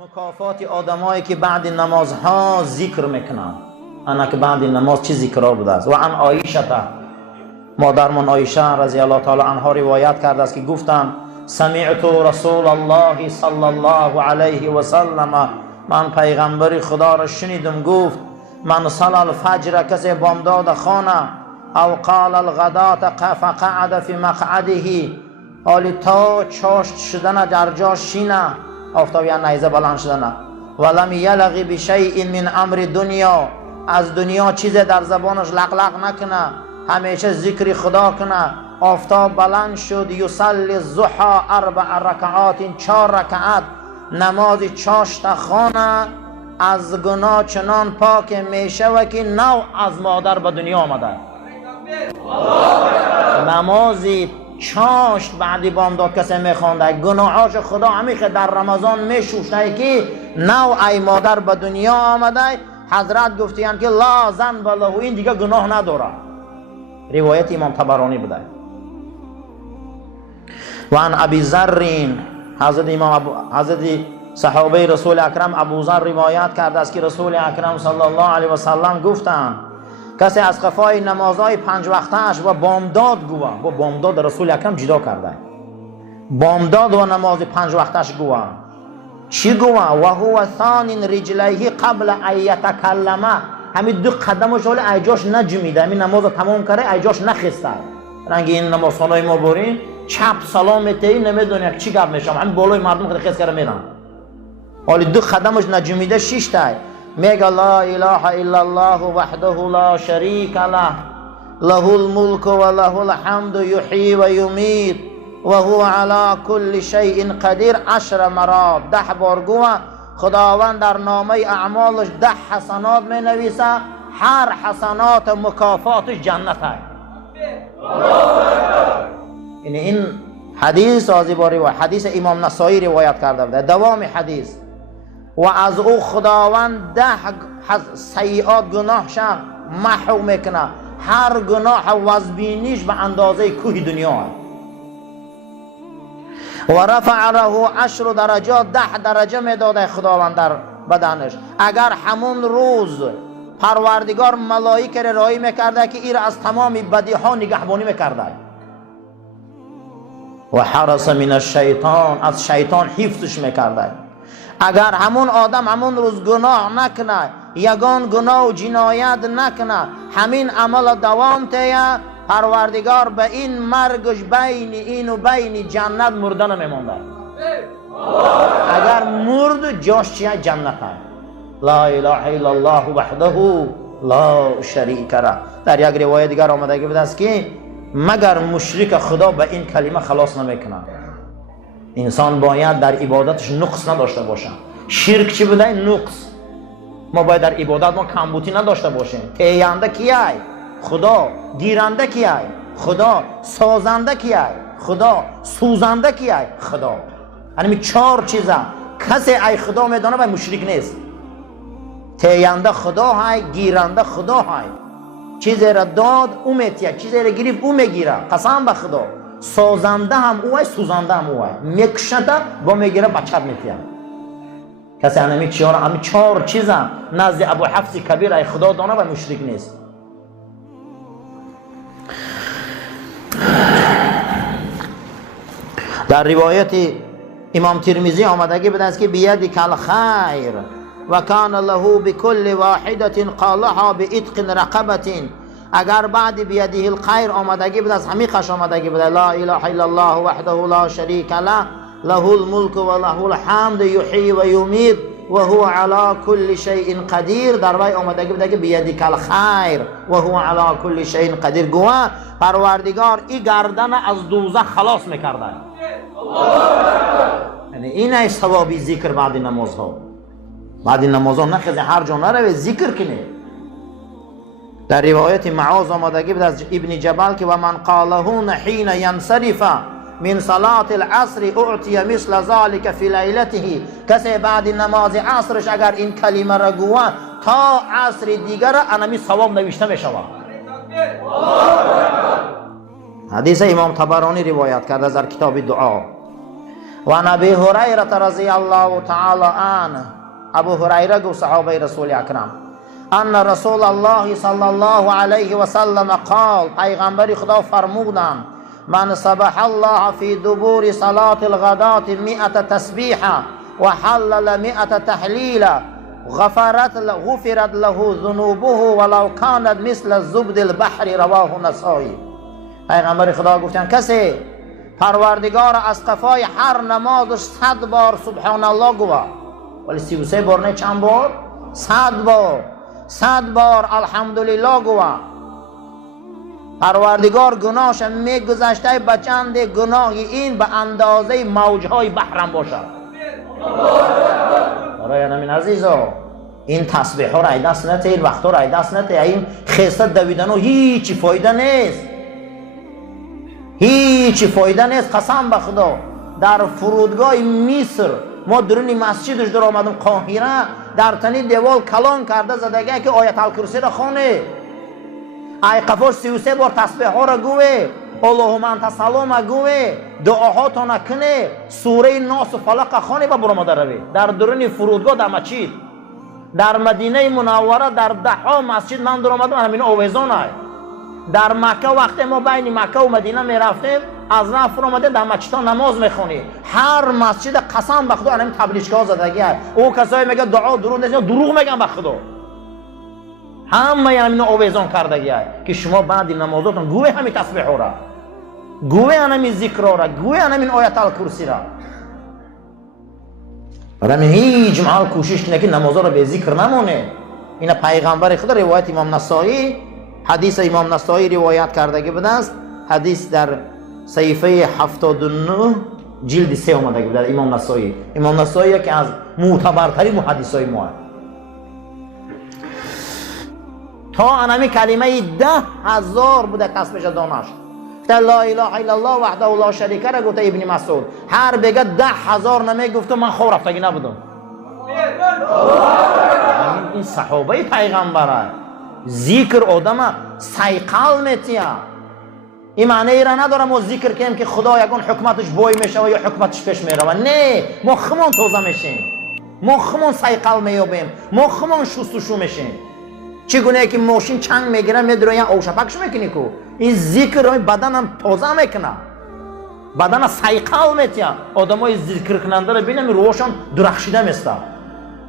مکافات آدمایی که بعد نمازها ذکر میکنن، انا که بعد نماز چی ذکرها بوده است. و عن عایشه، مادرمان عایشه رضی الله تعالی عنها روایت کرده است که گفتن سمعت رسول الله صلی الله علیه و سلم، من پیغمبر خدا را شنیدم گفت من صلی الفجر، کسی بامداد خانه او قال الغداة فقعد فی مقعده، حالی تا چاشت شدن در جا شینه، آفتاب یا نیزه بلند شدن، ولم یلغی بشیء من امر دنیا، از دنیا چیز در زبانش لقلق نکنه، همیشه ذکر خدا کنه. آفتاب بلند شد، یصلی الضحی 4 رکعات، 4 رکعت نماز چاشت خانه، از گناه چنان پاک میشه و که نو از مادر به دنیا آمده. نمازی چاشت بعدی بامداد کسی میخوانده، گناهاش خدا همیشه در رمضان میشوشته که نو ای مادر به دنیا آمده. حضرت گفتیم که لا ذنب له، این دیگه گناه نداره. روایت امام طبرانی بوده. و عن ابی ذر، حضرت صحابه رسول اکرم ابو ذر روایت کرده است که رسول اکرم صلی الله علیه و سلم گفتند کسی از خفای نمازهای 5 وقتهش و بامداد گوه، با بامداد رسول اکرم جدا کرده، بامداد و نماز 5 وقتش گوه. چی گوه؟ و هو ثان رجلیه قبل ان یتکلم، همین 2 قدمش حال ایجاش نجمیده، همین نماز تمام کرده ایجاش نخسته. رنگ این نماز خانای ما برین چپ سلام میتهی نمیدونه چی گپ میشم، همین بالای مردم خود خیس کرده میرن، حالی 2 قدمش نجمیده 6 تا میگه لا اله الا الله وحده لا شریک له له الملك و له الحمد یحیی و یمیت و هو علی کل شیء قدیر 10 مرات 10 بار گوه. خداوند در نامه اعمالش 10 حسنات می نویسه، هر حسنات مکافاتش جنت ہے. این حدیث آزیباری و حدیث امام نسائی روایت کرده بوده. دوام حدیث و از او خداوند 10 سیئات گناهش محو میکنه، هر گناه وزبینیش به اندازه کوه دنیا ہے. و رفع له 10 درجات، 10 درجه میداده خداوند در بدنش. اگر همون روز پروردگار ملائکه را راهی میکرده که این از تمام بدی ها نگهبانی میکرده. و حرس من الشیطان، از شیطان حفظش میکرده. اگر همون آدم همون روز گناه نکنه، یگان گناه و جنایت نکنه، همین عمل دوام تیه، پروردگار به این مرگش بین این و بین جنت مردن نمیمانده. اگر مرد جاش چیه؟ جنت ہے. لا اله الا الله وحده لا شریک له. در یک روایت دیگر آمده بوده است که مگر مشرک خدا به این کلمه خلاص نمیکنه. انسان باید در عبادتش نقص نداشته باشه. شرک چی بوده؟ نقص. ما باید در عبادت ما کمبودی نداشته باشیم. تهینده کیه؟ خدا. گیرنده کیه؟ خدا. سازنده کیه؟ خدا. سوزنده کیه؟ خدا. یعنی 4 چیزه کسی ای خدا میدانه و مشرک نیست. تهینده خدا های، گیرنده خدا های، چیزی را داد او میتیه، چیزی را گرفت او میگیره، قسم به خدا. سازنده هم او های، سوزنده هم او های، میکشده با میگیره بچت میتیه. کسی همین 4 چیزه نزد ابو حفص کبیر ای خدا دانه و مشرک نیست. در روایت امام ترمذی آمدگی بوده است که بیدک الخیر و کان له بكل واحدة قالها بعتق رقبة. اگر بعد بیده الخیر آمدگی بوده است همین خش آمدگی بوده لا اله الا الله وحده لا شریک له له الملك و له الحمد یحیی و یمیت و هو علی کل شیء قدیر. در وی آمدگی بوده که بیدک الخیر و هو علی کل شیء قدیر. گواه پروردگار این گردن از دوزخ خلاص میکرده. یعنی این ای ثوابی ذکر بعد نمازها. بعد نمازها نخیزه هر جا نروی ذکر کنه. در روایت معاذ آمدگی بود از ابن جبل که و من قالهون حین ینصرف من صلاة العصر اعطی مثل ذلك فی لیلته. کسی بعد نماز عصرش اگر این کلمه را گوه تا عصر دیگر انمی ثواب نوشته می شود. حدیث امام طبرانی روایت کرده در کتاب دعا. و عن ابی هریره رضی الله تعالی عنه، ابو هریره گفت صحابه رسول اکرم، ان رسول الله صلی الله علیه و سلم قال، پیغمبر خدا فرمودند، من سبح الله فی دبور صلاة الغداة 100 تسبیحه و حلل 100 تحلیله غفرت له ذنوبه ولو كانت مثل زبد البحر. رواه نسائی. پیغمبر خدا گفتن کسی پروردگار از قفای هر نمازش 100 بار سبحان الله گوه، ولی 33 بار نه، چند بار؟ 100 بار. 100 بار الحمدلله گوه، پروردگار گناهش میگذشته به چند گناه این به اندازه موجهای بحرم باشد. برای همین عزیزا این تسبیح ها را دست نته، این وقت ها را دست نته، این خیسته دویدن ها هیچی فایده نیست، هیچی فایده نیست. قسم به خدا در فرودگاه مصر ما درونی مسجدش در آمدم قاهره، در تنی دیوال کلان کرده زدگه که آیت الکرسی را خونه، ای قفاش 33 بار تسبیح ها را گوه، اللهم انت سلام گوه، دعاهاتو نکنه، سوره ناس و فلق خانه با برآمده روی در درون فرودگاه در مسجد در مدینه منوره در 10 مسجد من در آمدم. همین اویزان های در مکه وقتی ما بین مکه و مدینه می رفتیم از رفت آمده در مسجد نماز میخونی، هر مسجد قسم به خدا همین تبلیغات زدگی های، او کسایی میگه دعا درود نیست، دروغ میگن به خدا، همه همین اویزان کردگی های که شما بعد نمازاتون گوه همین تسبیح را، گوه همین ذکر را، گوه همین آیت الکرسی را. برای هیچ محال کوشش کنه که نمازا را به ذکر نمونه. این پیغمبر خدا روایت امام نسائی، حدیث امام نسائی روایت کردگی بوده است، حدیث در صحیفه 79 جلد 3 اومده بود در امام نسائی. امام نسائی که از معتبرترین محدثای ما، تا انمی کلمه 10,000 بوده تسبیح دانش. لا اله الا الله وحده لا شریک له گفته ابن مسعود، هر بگه 10,000 نمیگفت من خواب رفتگی نبودم. این صحابه پیغمبره ذکر آدم سیقل میتیه. این معنی ای را نداره ما ذکر کنیم که خدا یکون حکمتش بوی میشه و یا حکمتش پیش میره، نه، مخمون توزه میشیم، مخمون سیقل میابیم، مخمون شستشو میشیم. چگونه که ماشین چنگ میگیره میدره یا اوشپکش میکنی کو، این ذکر روی بدن هم تازه میکنه، بدن سیقل میتیه. آدم های ذکر کننده رو بینم روشان درخشیده میسته،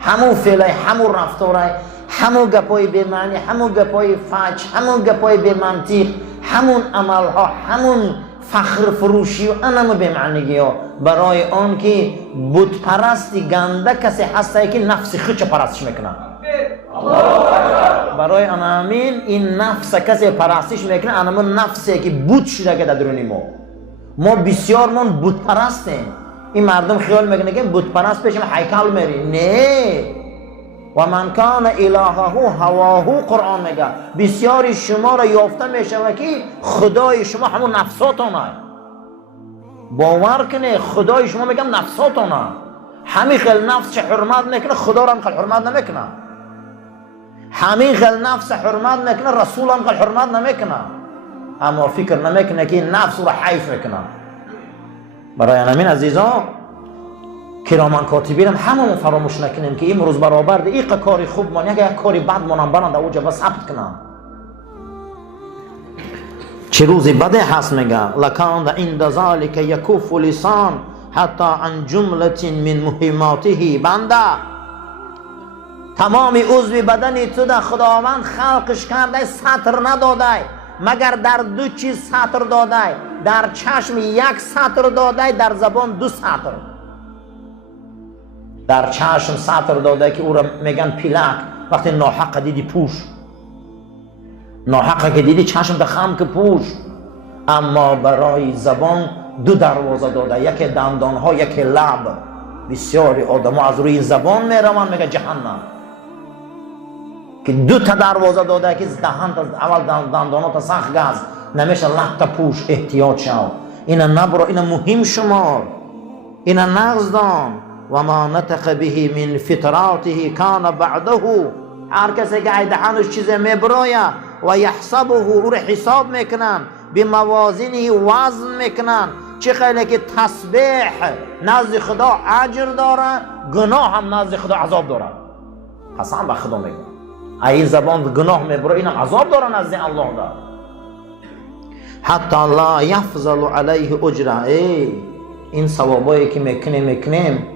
همون فعلای، همون رفتارای، همون گپای بی‌معنی، همون گپای فجر، همون گپای بی‌منطق، همون عملها، همون فخر فروشی و انم بی‌معنیگی ها، برای آن که بت پرستی گنده کسی هسته که نفس خودش پرستش میکنه. برای همین این نفس کسی پرستش میکنه، همون نفسی که بت شده که در درون ما بسیار من بت پرستیم. این مردم خیال میکنه که بت پرست پیش هیکل میری، نه. و من کان الهه هواه، قرآن میگه بسیاری شما را یافته میشه که خدای شما همون نفساتونه. باور کنه خدای شما میگم نفساتونه، همین خیل نفس چه حرمت میکنه خدا را هم خیل حرمت نمیکنه، همین خیل نفس حرمت میکنه رسول هم خیل حرمت نمیکنه، اما فکر نمیکنه که این نفس را حیف میکنه. برای همین عزیزان کرامان کاتبین همون فراموش نکنیم که این روز برابر ده ایق کاری خوب من یک کاری بد منم برند اوجا و ثبت کنم. چه روزی بده هست میگه لکان عند ذلک یکوف لسان حتی عن جملت من مهماته. بنده تمام عضو بدنی تو در خداوند خلقش کرده سطر نداده مگر در 2 چیز سطر داده، در چشم 1 سطر داده، در زبان 2 سطر. در چشم سطر داده که او را میگن پلک، وقتی ناحق دیدی پوش، ناحق که دیدی چشم بخم که پوش. اما برای زبان 2 دروازه داده، یک دندان ها، یک لب. بسیاری آدم ها از روی زبان میروند میگه جهنم، که 2 تا دروازه داده که دهان اول دندانات سخت گز نمیشه لب تا پوش. احتیاط شو، اینا نبرو، اینا مهم شمار، اینا نقض دان. و ما نطق به من فطراته کان بعده. هر کسی که دهانش چیز میبرویه و یحسبه او را حساب میکنن، به موازینه وزن میکنن، چه خیلی که تسبیح نزد خدا اجر داره، گناه هم نزد خدا عذاب داره. قسم به خدا میگم این زبان گناه میبره، این عذاب داره نزد الله داره. حتی لا یفضل علیه اجره. این ثوابایی که میکنیم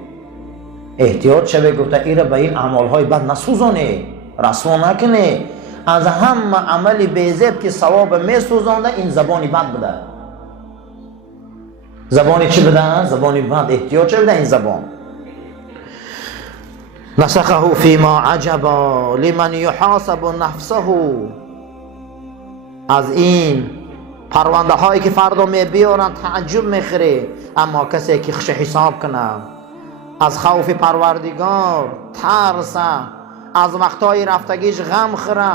احتیاط شده، گفته ایره به این اعمالهای بد نسوزانه، رسوا نکنه. از همه عمل بیزب که ثواب میسوزانده این زبانی بد بده. زبانی چی بده؟ زبانی بد. احتیاط شده این زبان. نسخه فيما عجبا لمن يحاسب نفسه. از این پرونده هایی که فردا میبیارن تعجب میخوره، اما کسی که خش حساب کنه، از خوف پروردگار ترسه، از وقتهای رفتگیش غم خوره،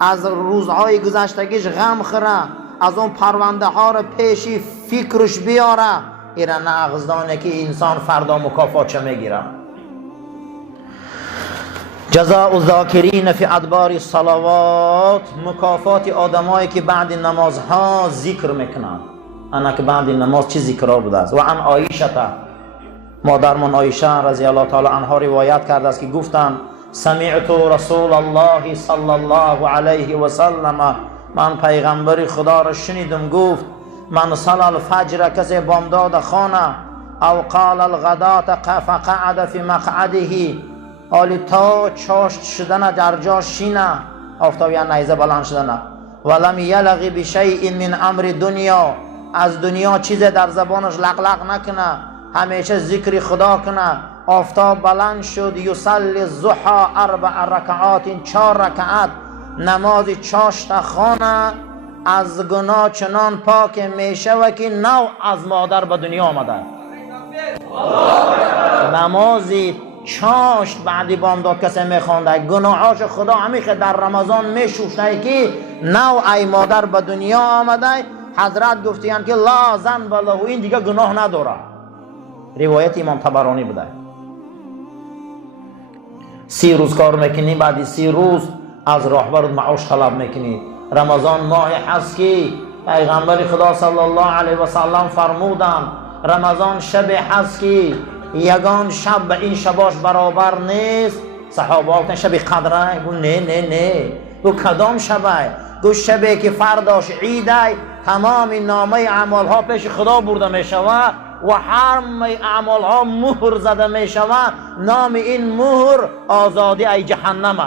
از روزهای گذشتگیش غم خوره، از اون پرونده ها رو پیشی فکرش بیاره، ایره نغزدانه که انسان فردا مکافات چه میگیره. جزاء الذاکرین فی ادبار الصلوات. مکافات آدمایی که بعد نمازها ذکر میکنن. انا که بعد نماز چی ذکرها بوده است. و عن عایشه، مادرمان عایشه رضی الله تعالی عنها روایت کرده است که گفتن سمعت رسول الله صلی الله علیه و سلم، من پیغمبر خدا را شنیدم گفت من صلی الفجر، کسی بامداد خانه، او قال الغداة فقعد فی مقعده، حالی تا چاشت شدن در جا شینه، آفتاب یا نیزه بلند شدن، ولم یلغی بشیء من امر دنیا، از دنیا چیز در زبانش لقلق نکنه، همیشه ذکر خدا کنه. آفتاب بلند شد، یصلی الضحی 4 رکعات، 4 رکعت نماز چاشت خانه، از گناه چنان پاک میشه و که نو از مادر به دنیا آمده. نمازی چاشت بعدی بامداد کسی میخوانده، گناهاش خدا همیشه در رمضان میشوشته که نو ای مادر به دنیا آمده. حضرت گفتیم که لا ذنب له، این دیگه گناه نداره. روایت امام طبرانی بوده. 30 روز کار میکنی، بعد 30 روز از راهبر معاش طلب میکنی. رمضان ماه هست که پیغمبر خدا صلی الله علیه و سلم فرمودن رمضان شب هست که یگان شب به این شباش برابر نیست. صحابه گفتن شب قدره؟ گفت نه. گفت کدام شبه؟ گفت شبی که فرداش عیده، تمام نامه اعمال ها پیش خدا برده میشوه و همه اعمال ها مهر زده میشوه. نام این مهر آزادی ای جهنم ای.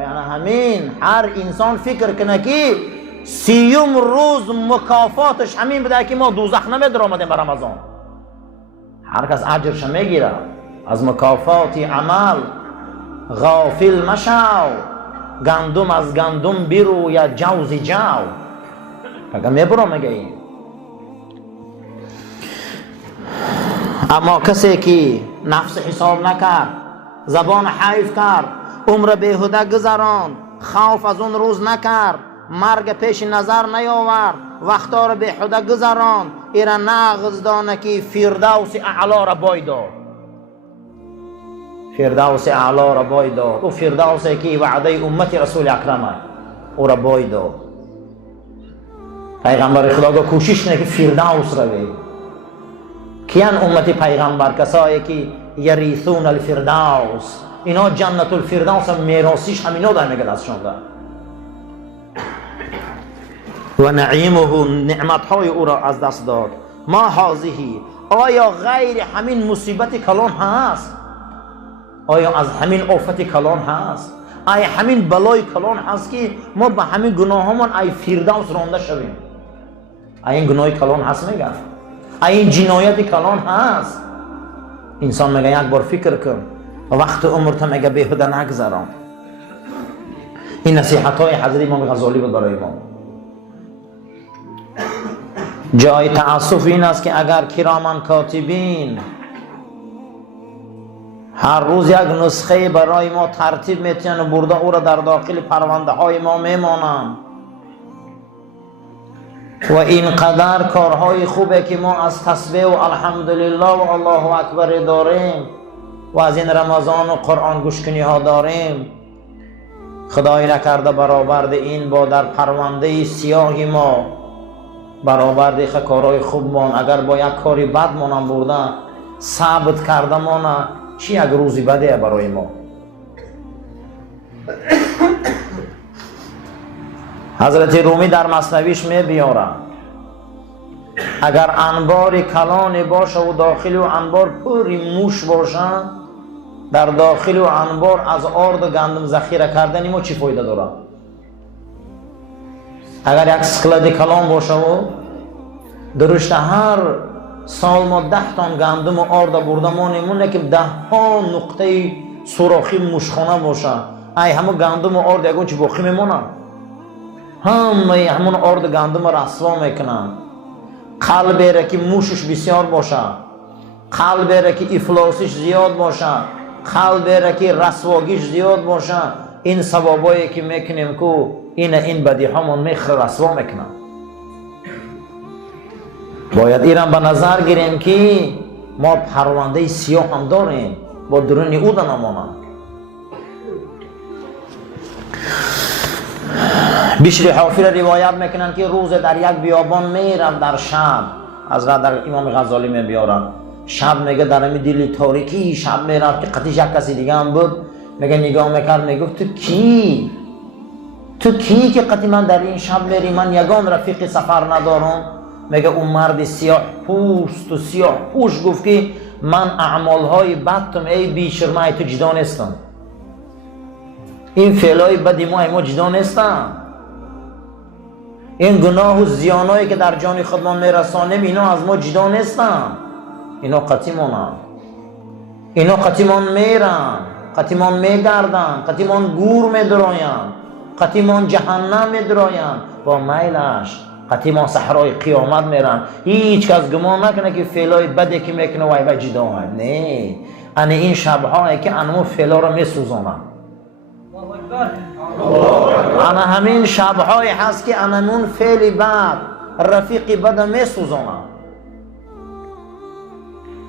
یعنی همین هر انسان فکر کنه که 30 روز مکافاتش همین بده که ما دوزخ نمیدر آمدیم به رمضان. هر کس اجرش میگیره. از مکافات عمل غافل مشو، گندم از گندم بیرو یا جوز جو. اگه میبرو میگه این. اما کسی که نفس حساب نکرد، زبان حیف کرد، عمر بیهوده گذراند، خوف از اون روز نکرد، مرگ پیش نظر نیاورد، وقتا را بیهوده گذراند، ایره نغز دانه که فردوس اعلا را بای داد. فردوس اعلا را بای داد. او فردوسی که وعده امت رسول اکرمه او را بای داد. پیغمبر خدا گفت کوشش کنه که فردوس را بی. کیان امت پیغمبر؟ کسایی که یریثون الفردوس، اینا جنت الفردوس میراثیش همینا در میگه دستشون دار. و نعیمه، نعمتهای او را از دست داد. ما هذه، آیا غیر همین مصیبت کلان هست؟ آیا از همین آفت کلان هست؟ آیا همین بلای کلان هست که ما به همین گناهمان ای فردوس رانده شویم؟ آیا این گناه کلان هست؟ میگه آیا این جنایت کلان هست؟ انسان میگه یک بار فکر کن، وقت عمرت میگه بیهوده نگذران. این نصیحت های حضرت امام غزالی بود برای ما. جای تأسف این است که اگر کرامان کاتبین هر روز یک نسخه برای ما ترتیب میتونن و برده او را در داخل پرونده های ما میمانند و اینقدر کارهای خوبه که ما از تسبیح و الحمدلله و الله اکبر داریم و از این رمضان و قرآن گوشکنی ها داریم، خدای نکرده برآورد این با در پرونده سیاه ما برابر دیخه کارهای خوب مان، اگر با یک کاری بد مانم بردن ثابت کرده مانه چی یک روزی بده برای ما. حضرت رومی در مثنویش می بیاره اگر انبار کلان باشه و داخل و انبار پوری موش باشه، در داخل و انبار از آرد و گندم ذخیره کردن ما چی فایده داره؟ اگر یک سکلد کلان باشه و درشت هر سال ما 10 تن گندم و آرد برده ما نمونه که 10 ها نقطه سوراخی موشخانه باشه، ای همون گندم و آرد یکون چی باقی میمونه؟ همه همون آرد گندم رسوا میکنن. قلبی را که موشش بسیار باشه، قلبی را که افلاسش زیاد باشه، قلبی را که رسواگیش زیاد باشه، این ثوابایی که میکنیم که این بدی همون میخر رسوا میکنن. باید ایران به نظر گیریم که ما پرونده سیاه هم داریم، با درون او نمانم. بشر حافی را روایت میکنن که روز در یک بیابان میرفت در شب، از را در امام غزالی میبیارن، شب میگه در امی دلی تاریکی شب میرفت که قطیش یک کسی دیگه هم بود، میگه نگاه میکرد میگفت تو کی که قطی من در این شب میری، من یگان رفیق سفر ندارم. میگه اون مرد سیاه پوست و سیاه پوش گفت که من اعمالهای بدتم ای بیشرمه تو جدا نیستم، این فعلای بدی ما جدا نیستم، این گناه و زیانایی که در جان خودمان میرسانیم اینا از ما جدا نیستن، اینا قطیمانن، اینا قطیمان میرن، قطیمان میگردن، قطیمان گور میدراین، قطیمان جهنم میدراین، با میلش قطیمان صحرای قیامت میرن. هیچ کس گمان نکنه که فعلای بدی که میکنه وای جدا هست، نه، انه این شبهایی که انمو فعلا رو میسوزانن، انا همین شبهای هست که انمون فعلی بد رفیقی بد میسوزانن.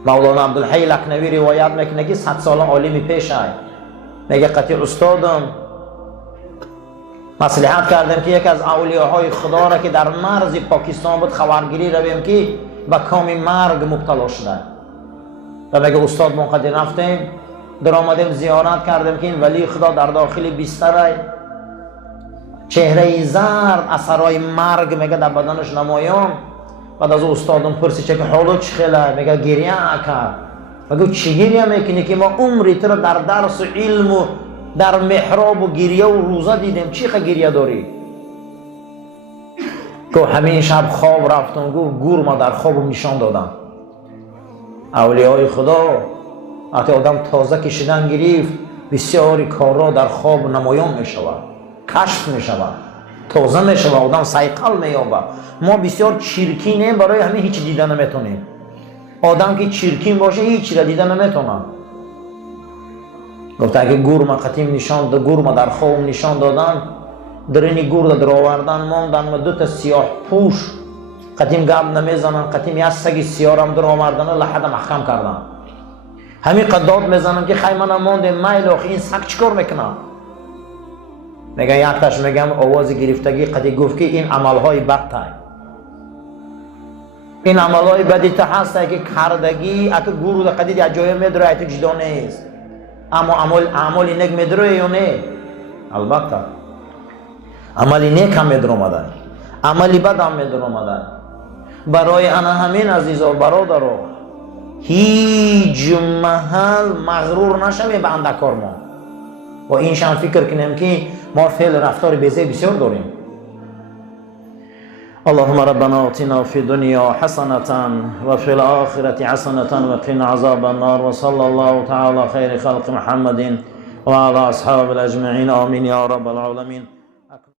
مولانا عبدالحی لکنوی روایت میکنه که 100 سال عالمی پیش آی، میگه قطعی استادم مصلحت کردم که یک از اولیاهای خدا را که در مرز پاکستان بود خبرگیری رویم که به کام مرگ مبتلا شده، و میگه استاد منقدر رفتیم در آمدیم زیارت کردیم که این ولی خدا در داخل بستر چهره زرد اثرای مرگ میگه در بدنش نمایان. بعد از استادم پرسی چه که حالو چه خیله، میگه گریه کرد. میگه چی گریه میکنی که ما عمری تو در درس و علم و در محراب و گریه و روزه دیدیم، چی گریه داری؟ که همین شب خواب رفتم، گفت گور ما در خواب نشان دادم. اولیای خدا وقتی آدم تازه کشیدن گرفت بسیاری کارها در خواب نمایان می شود، کشف می شود، تازه می شود، آدم سیقل می یابد. ما بسیار چرکینیم، برای همین هیچ دیدن نمیتونیم. آدم که چرکین باشه هیچ را دیدن نمیتونه. گفت اگه گور ما قطیم نشان داد، گور ما در خواب نشان دادن، در این گور در آوردن ماندن و 2 تا سیاه پوش قطیم گاب نمیزنن، قطیم یک سگ سیاه هم در آوردن لحد محکم کردن. همین قداد میزنم که خیلی من مانده میل آخی این سگ چکار میکنه؟ میگه یک تاش میگم آواز گرفتگی قدی گفت که این عملهای بد تای، این عملهای بدی تا هست که کردگی اگه گورو در قدید از جای میدره تو جدا نیست، اما عمل نک میدره یا نه؟ البته عملی نیک هم میدره آمدن، عملی بد هم میدره آمدن. برای انا همین عزیزا برادرها هیچ محل مغرور نشویم به اندکار ما، با این شان فکر کنیم که ما فعل رفتار بیزه بسیار داریم. اللهم ربنا آتنا في الدنيا حسنة وفي الآخرة حسنة وقنا عذاب النار، وصلى الله تعالى خير خلق محمد وعلى أصحاب الأجمعين آمين يا رب العالمين.